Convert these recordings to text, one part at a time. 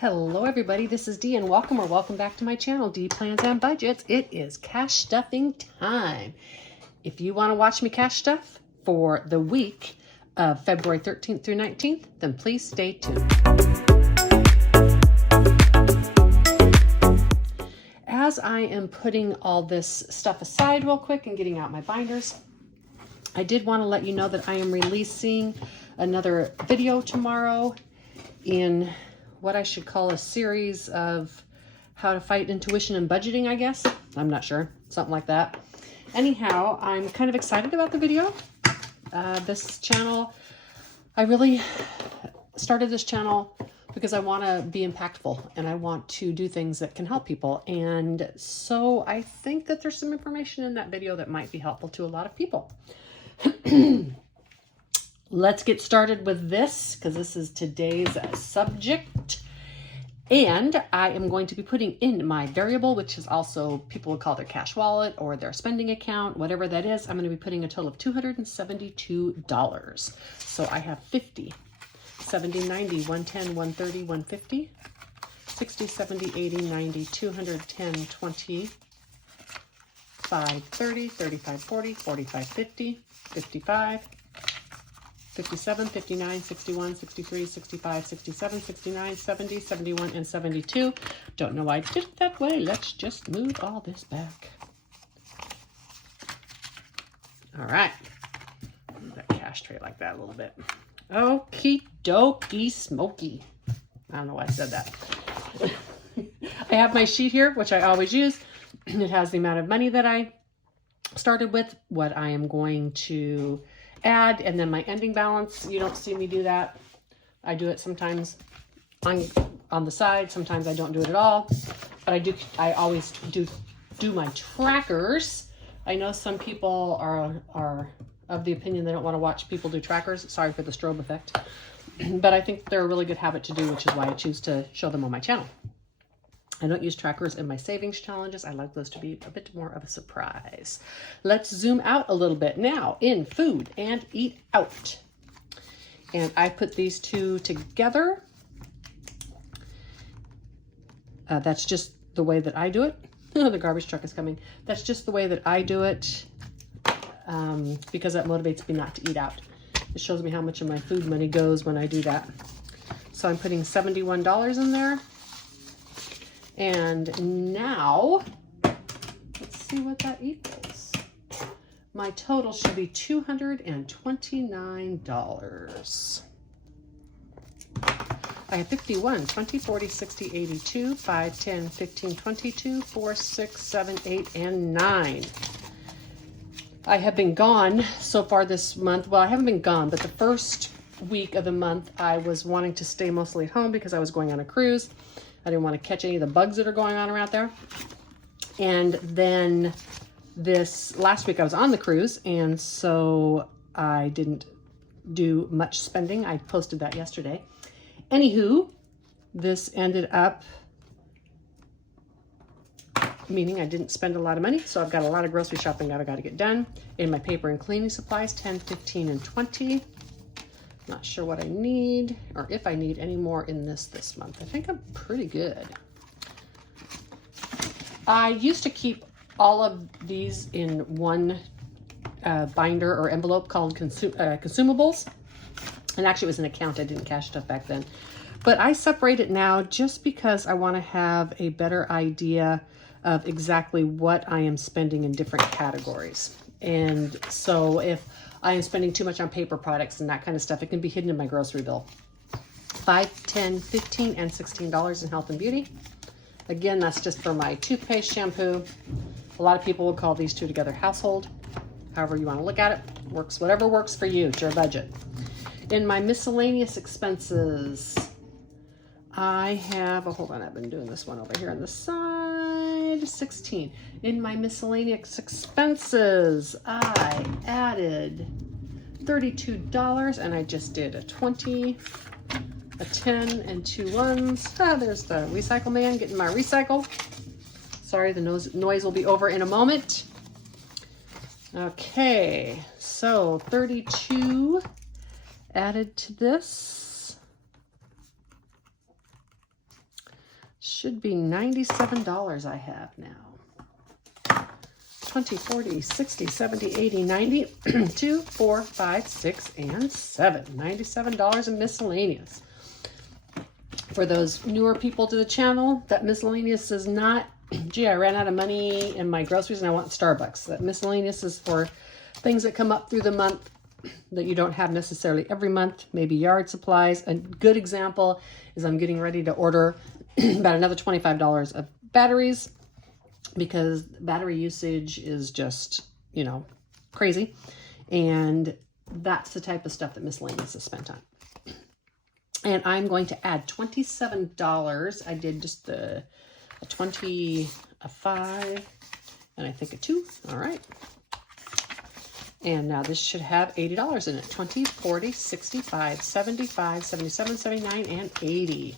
Hello everybody, this is Dee and welcome back to my channel, Dee Plans and Budgets. It is cash stuffing time. If you want to watch me cash stuff for the week of February 13th through 19th, then please stay tuned. As I am putting all this stuff aside real quick and getting out my binders, I did want to let you know that I am releasing another video tomorrow in what I should call a series of how to fight intuition and budgeting, I guess. I'm not sure, something like that. Anyhow, I'm kind of excited about the video. This channel, I really started this channel because I want to be impactful and I want to do things that can help people. And so I think that there's some information in that video that might be helpful to a lot of people. Let's get started with this because this is today's subject. And I am going to be putting in my variable, which is also people would call their cash wallet or their spending account, whatever that is. I'm going to be putting a total of $272. So I have 50, 70, 90, 110, 130, 150, 60, 70, 80, 90, 210, 20, 5, 30, 35, 40, 45, 50, 55, 57, 59, 61, 63, 65, 67, 69, 70, 71, and 72. Don't know why I did it that way. Let's just move all this back. All right. Move that cash tray like that a little bit. Okie dokie smoky. I don't know why I said that. I have my sheet here, which I always use. It has the amount of money that I started with, what I am going to add, and then my ending balance. You don't see me do that. I do it sometimes on the side. Sometimes I don't do it at all. But I always do my trackers. I know some people are of the opinion they don't want to watch people do trackers. Sorry for the strobe effect. But I think they're a really good habit to do, which is why I choose to show them on my channel. I don't use trackers in my savings challenges. I like those to be a bit more of a surprise. Let's zoom out a little bit now in food and eat out. And I put these two together. That's just the way that I do it. The garbage truck is coming. That's just the way that I do it because that motivates me not to eat out. It shows me how much of my food money goes when I do that. So I'm putting $71 in there. And now, let's see what that equals. My total should be $229. I have 51, 20, 40, 60, 82, 5, 10, 15, 22, 4, 6, 7, 8, and 9. I have been gone so far this month. Well, I haven't been gone, but the first week of the month, I was wanting to stay mostly at home because I was going on a cruise. I didn't want to catch any of the bugs that are going on around there. And then this last week I was on the cruise, and so I didn't do much spending. I posted that yesterday. Anywho, this ended up meaning I didn't spend a lot of money, so I've got a lot of grocery shopping that I got to get done. In my paper and cleaning supplies, 10, 15, and 20. Not sure what I need or if I need any more in this month. I think I'm pretty good. I used to keep all of these in one binder or envelope called consumables. And actually it was an account. I didn't cash stuff back then. But I separate it now just because I want to have a better idea of exactly what I am spending in different categories. And so if I am spending too much on paper products and that kind of stuff, it can be hidden in my grocery bill. 5, 10, 15, and $16 in health and beauty. Again, that's just for my toothpaste, shampoo. A lot of people will call these two together household. However you want to look at it, works, whatever works for you. It's your budget. In my miscellaneous expenses, I have, hold on, I've been doing this one over here on the side, 16. In my miscellaneous expenses, I added $32, and I just did a 20, a 10, and 2 ones. There's the recycle man getting my recycle. Sorry, the noise will be over in a moment. Okay, so 32 added to this. should be $97 I have now. 20, 40, 60, 70, 80, 90, 2, 4, 5, 6, and 7. $97 in miscellaneous. For those newer people to the channel, that miscellaneous is not, gee, I ran out of money in my groceries and I want Starbucks. That miscellaneous is for things that come up through the month that you don't have necessarily every month, maybe yard supplies. A good example is I'm getting ready to order about another $25 of batteries because battery usage is just, you know, crazy. And that's the type of stuff that miscellaneous is spent on. And I'm going to add $27. I did just a 20, a 5, and I think a 2. All right. And now this should have $80 in it. 20, 40, 65, 75, 77, 79, and 80.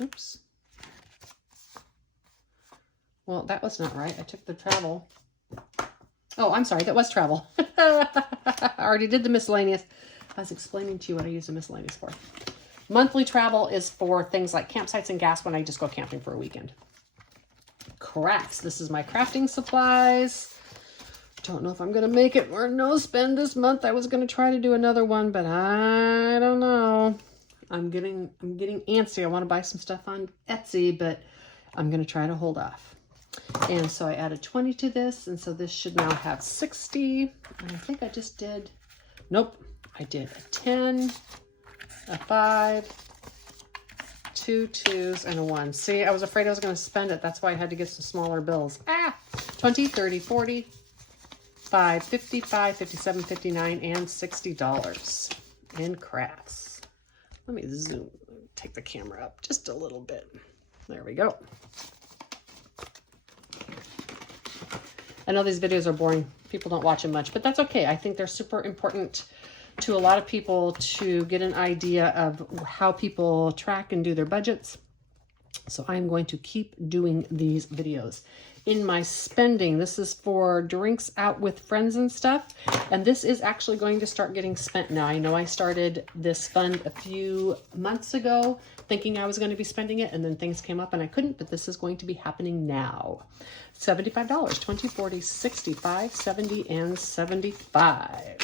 Oops. Well, that was not right. I took the travel. Oh, I'm sorry. That was travel. I already did the miscellaneous. I was explaining to you what I use the miscellaneous for. Monthly travel is for things like campsites and gas when I just go camping for a weekend. Crafts. This is my crafting supplies. Don't know if I'm going to make it or no spend this month. I was going to try to do another one, but I don't know. I'm getting antsy. I want to buy some stuff on Etsy, but I'm going to try to hold off. And so I added 20 to this, and so this should now have 60. And I think I just did, nope, I did a 10, a 5, 2 2s, and a 1. See, I was afraid I was going to spend it. That's why I had to get some smaller bills. 20, 30, 40, 5, 55, 57, 59, and $60 in crafts. Let me zoom, take the camera up just a little bit. There we go. I know these videos are boring. People don't watch them much, but that's okay. I think they're super important to a lot of people to get an idea of how people track and do their budgets. So I'm going to keep doing these videos. In my spending, this is for drinks out with friends and stuff. And this is actually going to start getting spent now. I know I started this fund a few months ago thinking I was going to be spending it, and then things came up and I couldn't, but this is going to be happening now. $75, 20, 40, 65, 70, and 75.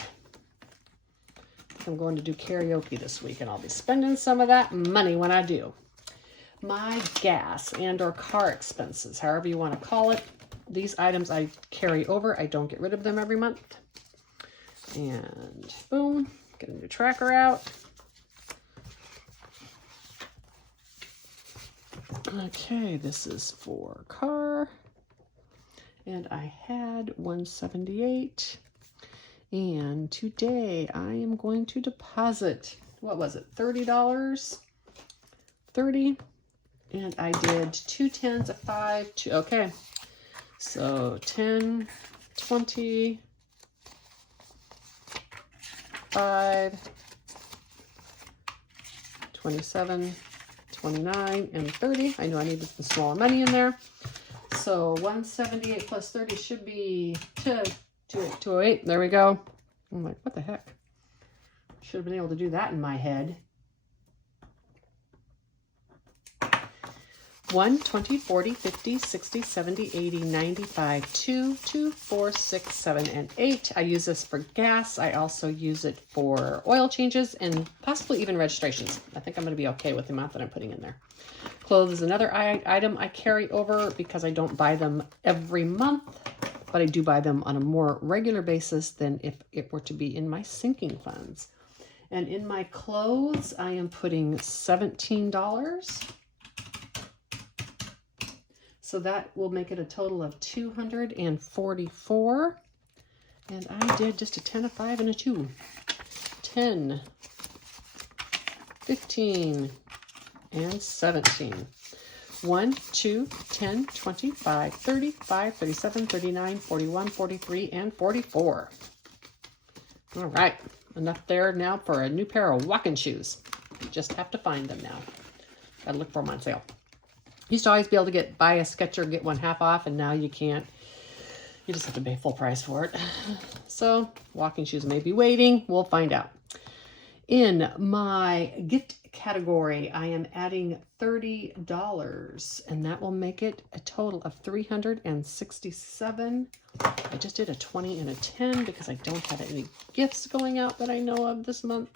I'm going to do karaoke this week, and I'll be spending some of that money when I do. My gas and or car expenses, however you want to call it. These items I carry over. I don't get rid of them every month. And boom, get a new tracker out. Okay, this is for car. And I had 178. And today I am going to deposit, what was it, $30? 30. And I did 2 10s, a 5, 2, okay. So 10, 20, 5, 27, 29, and 30. I know I needed some smaller money in there. So 178 plus 30 should be 208. There we go. I'm like, what the heck? Should have been able to do that in my head. 1, 20, 40, 50, 60, 70, 80, 95, 2, 2, 4, 6, 7, and 8. I use this for gas. I also use it for oil changes and possibly even registrations. I think I'm going to be okay with the amount that I'm putting in there. Clothes is another item I carry over because I don't buy them every month, but I do buy them on a more regular basis than if it were to be in my sinking funds. And in my clothes, I am putting $17. So that will make it a total of $244. And I did just a 10, a 5, and a 2. 10, 15, and 17. 1, 2, 10, 25, 35, 37, 39, 41, 43, and 44. All right, enough there now for a new pair of walking shoes. Just have to find them now. Gotta look for them on sale. Used to always be able to buy a Skechers, get one half off, and now you can't. You just have to pay full price for it. So walking shoes may be waiting. We'll find out. In my gift category, I am adding $30, and that will make it a total of $367. I just did a 20 and a 10 because I don't have any gifts going out that I know of this month.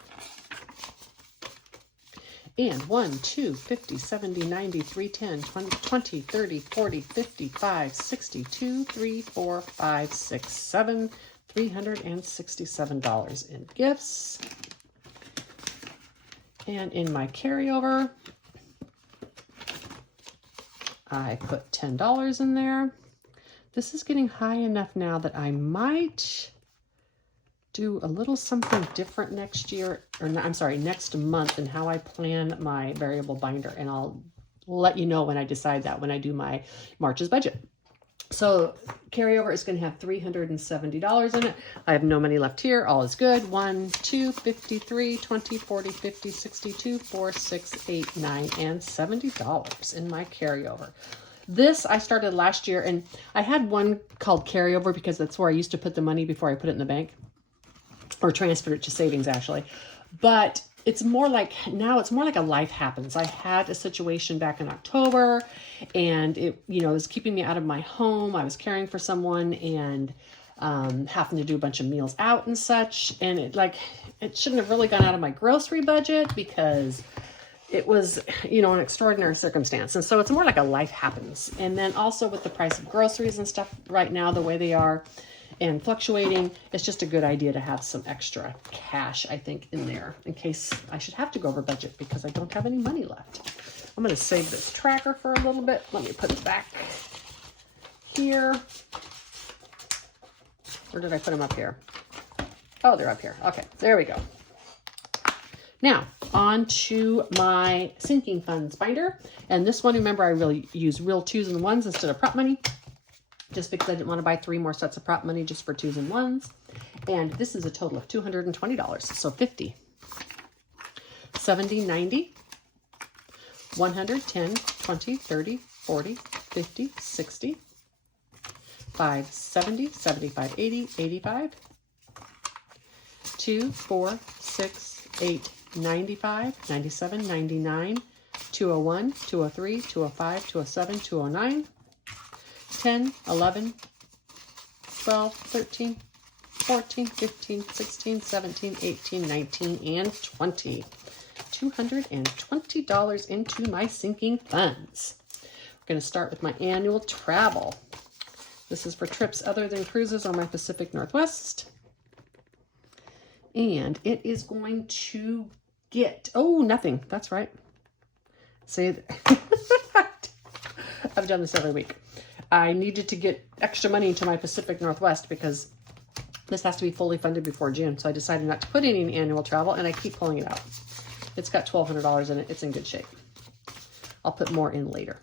And 1, 2, 50, 70, 90, 3, 10, 20, 30, 40, 55, 62, 3, 4, 5, 6, 7, $367 in gifts. And in my carryover, I put $10 in there. This is getting high enough now that I might do a little something different next year, or I'm sorry, next month, and how I plan my variable binder. And I'll let you know when I decide that, when I do my March's budget. So carryover is going to have $370 in it. I have no money left here. All is good. 1, 2, 53, 20, 40, 50, 62, 4, 6, 8, 9, and $70 in my carryover. This I started last year, and I had one called carryover because that's where I used to put the money before I put it in the bank, or transferred it to savings actually. But it's more like, now it's more like a life happens. I had a situation back in October, and it, you know, it was keeping me out of my home. I was caring for someone and having to do a bunch of meals out and such. And it shouldn't have really gone out of my grocery budget because it was, you know, an extraordinary circumstance. And so it's more like a life happens. And then also with the price of groceries and stuff right now, the way they are and fluctuating, it's just a good idea to have some extra cash, I think, in there in case I should have to go over budget because I don't have any money left. I'm going to save this tracker for a little bit. Let me put it back here. Where did I put them up here? Oh, they're up here. Okay, there we go. Now, on to my sinking funds binder. And this one, remember, I really use real 2s and 1s instead of prop money, just because I didn't want to buy 3 more sets of prop money just for 2s and 1s. And this is a total of $220. So 50, 70, 90, 110, 20, 30, 40, 50, 60, 5, 70, 75, 80, 85, 2, 4, 6, 8, 95, 97, 99, 201, 203, 205, 207, 209, 10, 11, 12, 13, 14, 15, 16, 17, 18, 19, and 20. $220 into my sinking funds. We're going to start with my annual travel. This is for trips other than cruises on my Pacific Northwest. And it is going to get, oh, nothing. That's right. Say, I've done this every week. I needed to get extra money into my Pacific Northwest because this has to be fully funded before June. So I decided not to put any in annual travel, and I keep pulling it out. It's got $1,200 in it. It's in good shape. I'll put more in later.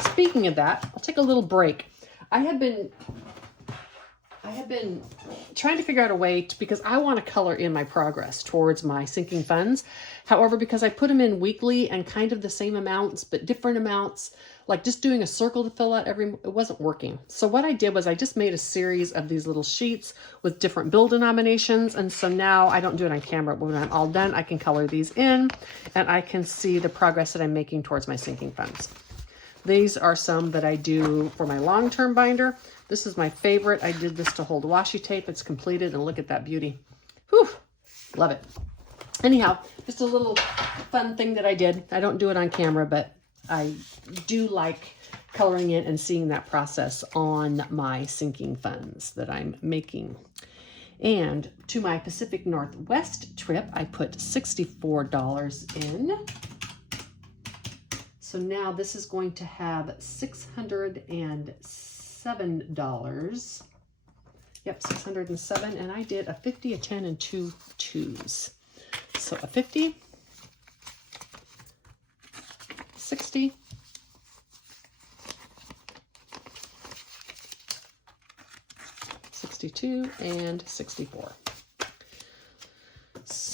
Speaking of that, I'll take a little break. I have been trying to figure out a way to, because I want to color in my progress towards my sinking funds. However, because I put them in weekly and kind of the same amounts, but different amounts, like just doing a circle to fill out it wasn't working. So what I did was I just made a series of these little sheets with different bill denominations. And so now I don't do it on camera, but when I'm all done, I can color these in and I can see the progress that I'm making towards my sinking funds. These are some that I do for my long-term binder. This is my favorite. I did this to hold washi tape. It's completed, and look at that beauty. Whew, love it. Anyhow, just a little fun thing that I did. I don't do it on camera, but I do like coloring it and seeing that process on my sinking funds that I'm making. And to my Pacific Northwest trip, I put $64 in. So now this is going to have $607. Yep, 607. And I did a 50, a 10, and 2 2s. So a 50, 60, 62, and 64.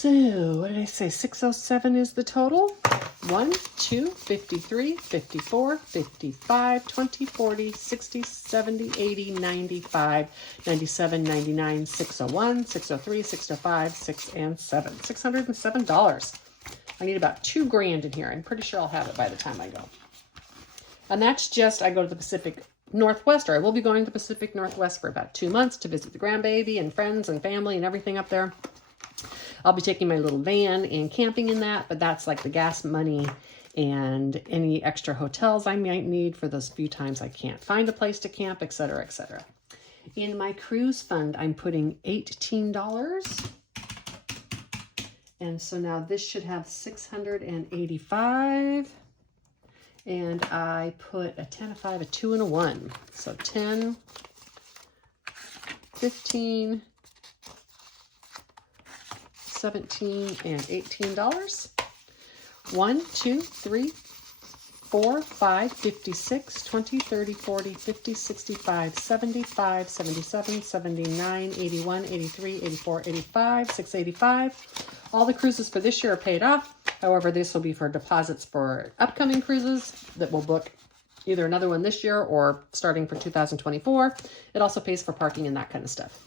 So what did I say? 607 is the total. 1, 2, 53, 54, 55, 20, 40, 60, 70, 80, 95, 97, 99, 601, 603, 605, 6 and 7. $607. I need about $2,000 in here. I'm pretty sure I'll have it by the time I go. And that's just, I go to the Pacific Northwest, or I will be going to the Pacific Northwest for about 2 months to visit the grandbaby and friends and family and everything up there. I'll be taking my little van and camping in that, but that's like the gas money and any extra hotels I might need for those few times I can't find a place to camp, etc., etc. In my cruise fund, I'm putting $18. And so now this should have 685. And I put a 10, a 5, a 2, and a 1. So 10, 15, 17, and $18. 1, 2, 3, 4, 5, 56, 20, 30, 40, 50, 65, 75, 77, 79, 81, 83, 84, 85, 685. All the cruises for this year are paid off. However, this will be for deposits for upcoming cruises that will book either another one this year or starting for 2024. It also pays for parking and that kind of stuff.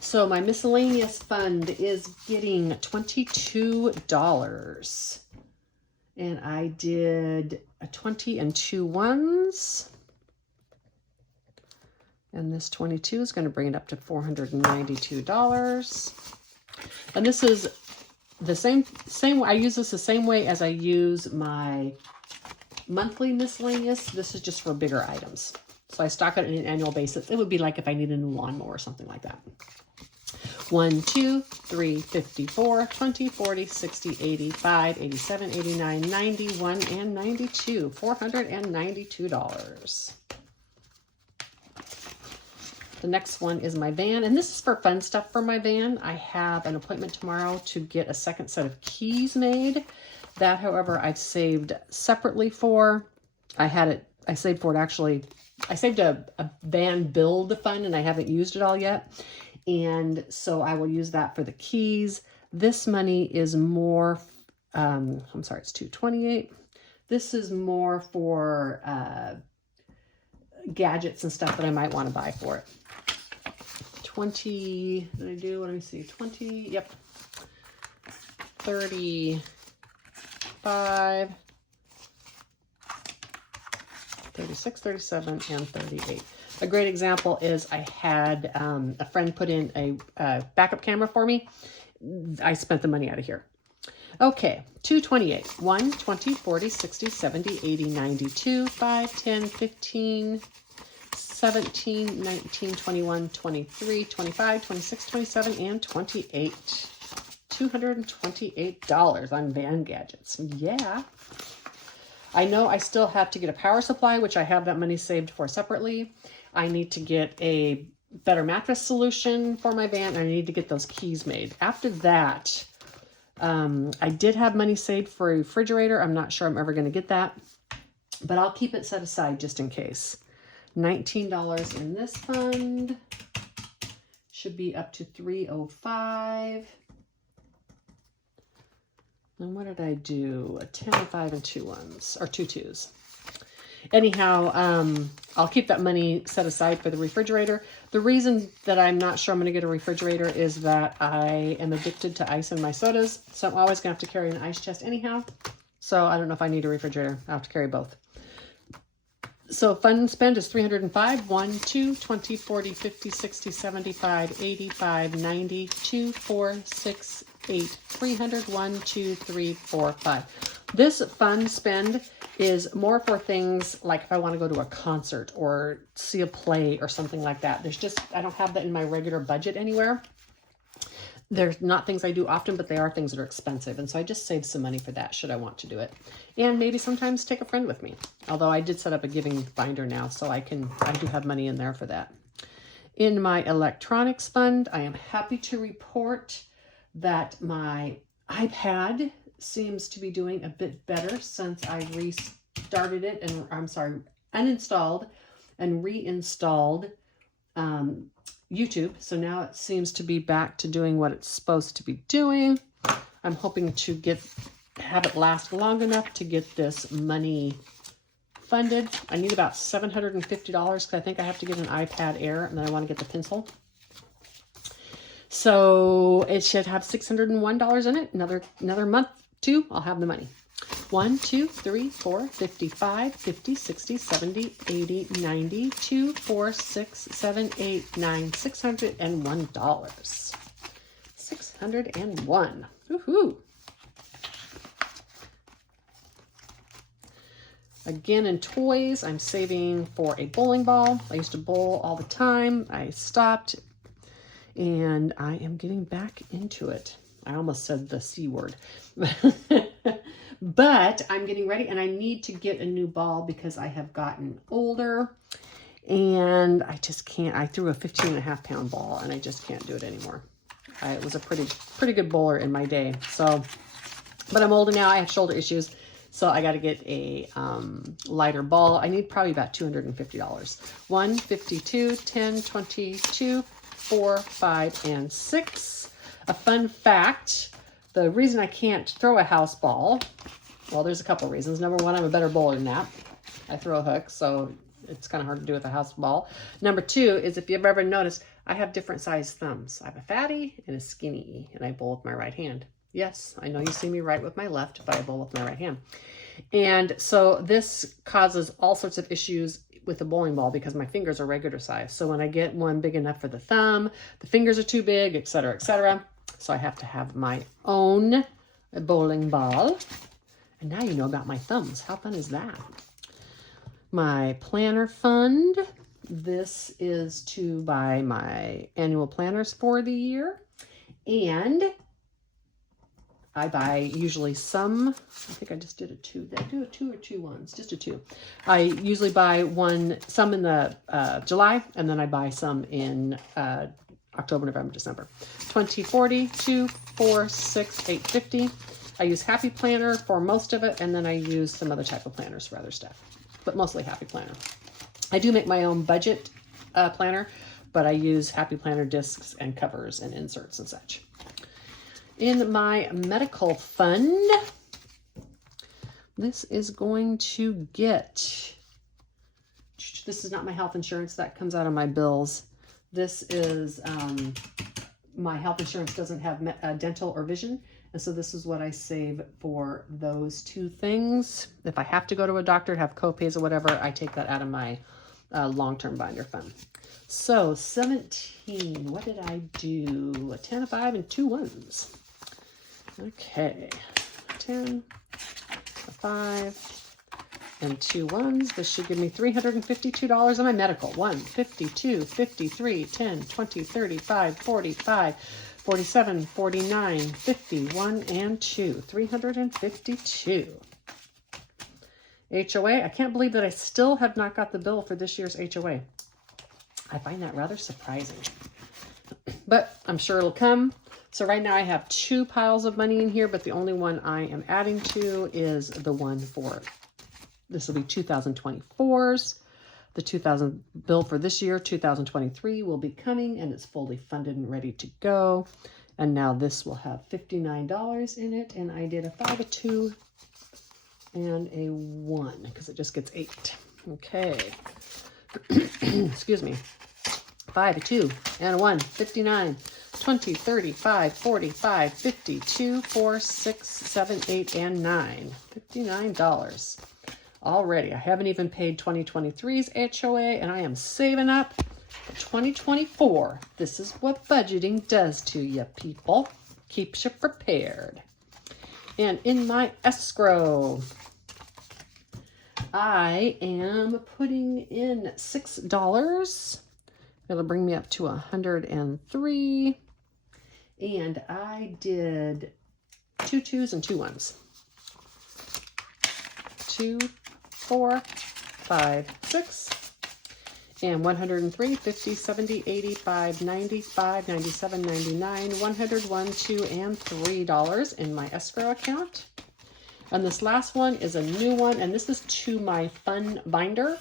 So my miscellaneous fund is getting $22. And I did a 20 and 2 ones. And this 22 is going to bring it up to $492. And this is the same I use this the same way as I use my monthly miscellaneous. This is just for bigger items. So I stock it on an annual basis. It would be like if I need a new lawnmower or something like that. 1, 2, 3, 54, 20, 40, 60, 85, 87, 89, 91, and 92. $492. The next one is my van, and this is for fun stuff for my van. I have an appointment tomorrow to get a second set of keys made. That, however, I've saved separately for. I saved for it actually. I saved a van build fund, and I haven't used it all yet. And so I will use that for the keys. This money is more, I'm sorry, it's $228. This is more for gadgets and stuff that I might want to buy for it. 20, did I do, let me see, 20, yep, 35, 36, 37, and 38. A great example is I had a friend put in a backup camera for me. I spent the money out of here. Okay, 228, 1, 20, 40, 60, 70, 80, 92, 5, 10, 15, 17, 19, 21, 23, 25, 26, 27, and 28. $228 on van gadgets. Yeah. I know I still have to get a power supply, which I have that money saved for separately. I need to get a better mattress solution for my van. And I need to get those keys made. After that, I did have money saved for a refrigerator. I'm not sure I'm ever going to get that, but I'll keep it set aside just in case. $19 in this fund. Should be up to $305. And what did I do? A 10, a 5, and 2 ones, or 2 2s. Anyhow, I'll keep that money set aside for the refrigerator. The reason that I'm not sure I'm going to get a refrigerator is that I am addicted to ice in my sodas. So I'm always going to have to carry an ice chest anyhow. So I don't know if I need a refrigerator. I'll have to carry both. So fund spend is 305, 1, 2, 20, 40, 50, 60, 75, 85, 90, 2, 4, 6, 8, 300, 1, 2, 3, 4, 5. This fund spend is more for things like if I want to go to a concert or see a play or something like that. I don't have that in my regular budget anywhere. They're not things I do often, but they are things that are expensive. And so I just save some money for that should I want to do it. And maybe sometimes take a friend with me. Although I did set up a giving binder now, so I do have money in there for that. In my electronics fund, I am happy to report that my iPad seems to be doing a bit better since I restarted it uninstalled and reinstalled YouTube. So now it seems to be back to doing what it's supposed to be doing. I'm hoping to have it last long enough to get this money funded. I need about $750 because I think I have to get an iPad Air, and then I want to get the pencil. So it should have $601 in it. Another month, 2, I'll have the money. 1, 2, 3, 4, 55, 50, 60, 70, 80, 90, 2, 4, 6, 7, 8, 9, $601. 601. Woohoo! Again, in toys, I'm saving for a bowling ball. I used to bowl all the time. I stopped, and I am getting back into it. I almost said the C word. But I'm getting ready, and I need to get a new ball because I have gotten older, and I just can't. I threw a 15.5 pound ball, and I just can't do it anymore. I was a pretty good bowler in my day. So, but I'm older now. I have shoulder issues. So I got to get a lighter ball. I need probably about $250. 1, 52, 10, 22, 4, 5, and 6. A fun fact, the reason I can't throw a house ball, well, there's a couple of reasons. Number one, I'm a better bowler than that. I throw a hook, so it's kind of hard to do with a house ball. Number 2 is, if you've ever noticed, I have different size thumbs. I have a fatty and a skinny, and I bowl with my right hand. Yes, I know you see me right with my left, but I bowl with my right hand. And so this causes all sorts of issues with the bowling ball because my fingers are regular size. So when I get one big enough for the thumb, the fingers are too big, etc., etc. So I have to have my own bowling ball. And now you know about my thumbs. How fun is that? My planner fund. This is to buy my annual planners for the year. And I buy usually some, I think I just did a 2. Did I do a 2 or 2 ones? Just a 2. I usually buy some in the July, and then I buy some in October, November, December. 20, 40, 2, 4, 6, 8, 50. I use Happy Planner for most of it, and then I use some other type of planners for other stuff, but mostly Happy Planner. I do make my own budget planner, but I use Happy Planner discs and covers and inserts and such. In my medical fund, this is going to get, this is not my health insurance, that comes out of my bills. This is, my health insurance doesn't have dental or vision, and so this is what I save for those 2 things. If I have to go to a doctor, have co-pays or whatever, I take that out of my long-term binder fund. So 17, what did I do? A 10, a 5, and 2 ones. Okay, 10, a 5, and 2 ones. This should give me $352 on my medical. 1, 52, 53, 10, 20, 35, 45, 47, 49, 50, 1, and 2. 352. HOA. I can't believe that I still have not got the bill for this year's HOA. I find that rather surprising. But I'm sure it'll come. So right now I have 2 piles of money in here, but the only one I am adding to is the one for, this will be 2024's. The 2000 bill for this year, 2023, will be coming, and it's fully funded and ready to go. And now this will have $59 in it, and I did a 5, a 2, and a 1, because it just gets 8. Okay. Excuse me. 5, a 2, and a 1, 59. 20, 35, 45, 50, 2, 4, 6, 7, 8, and 9. $59 already. I haven't even paid 2023's HOA, and I am saving up for 2024. This is what budgeting does to you, people. Keeps you prepared. And in my escrow, I am putting in $6. It'll bring me up to 103. And I did 2 2s and 2 1s. 2, 4, 5, 6, and 103, 50, 70, 85, 95, 97, 99, 101, 2, and $3 in my escrow account. And this last one is a new one, and this is to my fun binder.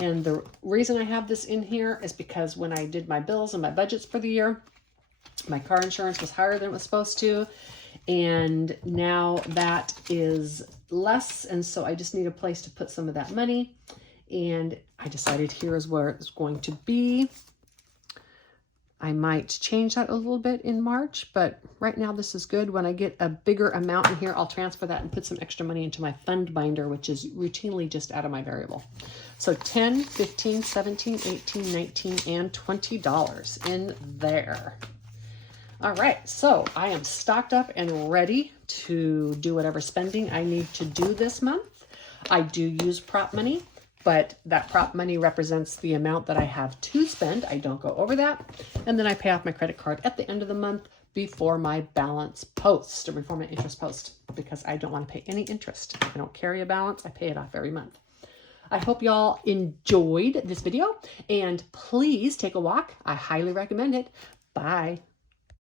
And the reason I have this in here is because when I did my bills and my budgets for the year, my car insurance was higher than it was supposed to. And now that is less. And so I just need a place to put some of that money. And I decided here is where it's going to be. I might change that a little bit in March, but right now this is good. When I get a bigger amount in here, I'll transfer that and put some extra money into my fund binder, which is routinely just out of my variable. So $10, $15, $17, $18, $19, and $20 in there. All right, so I am stocked up and ready to do whatever spending I need to do this month. I do use prop money, but that prop money represents the amount that I have to spend. I don't go over that. And then I pay off my credit card at the end of the month before my balance post, or before my interest post, because I don't want to pay any interest. I don't carry a balance. I pay it off every month. I hope y'all enjoyed this video, and please take a walk. I highly recommend it. Bye.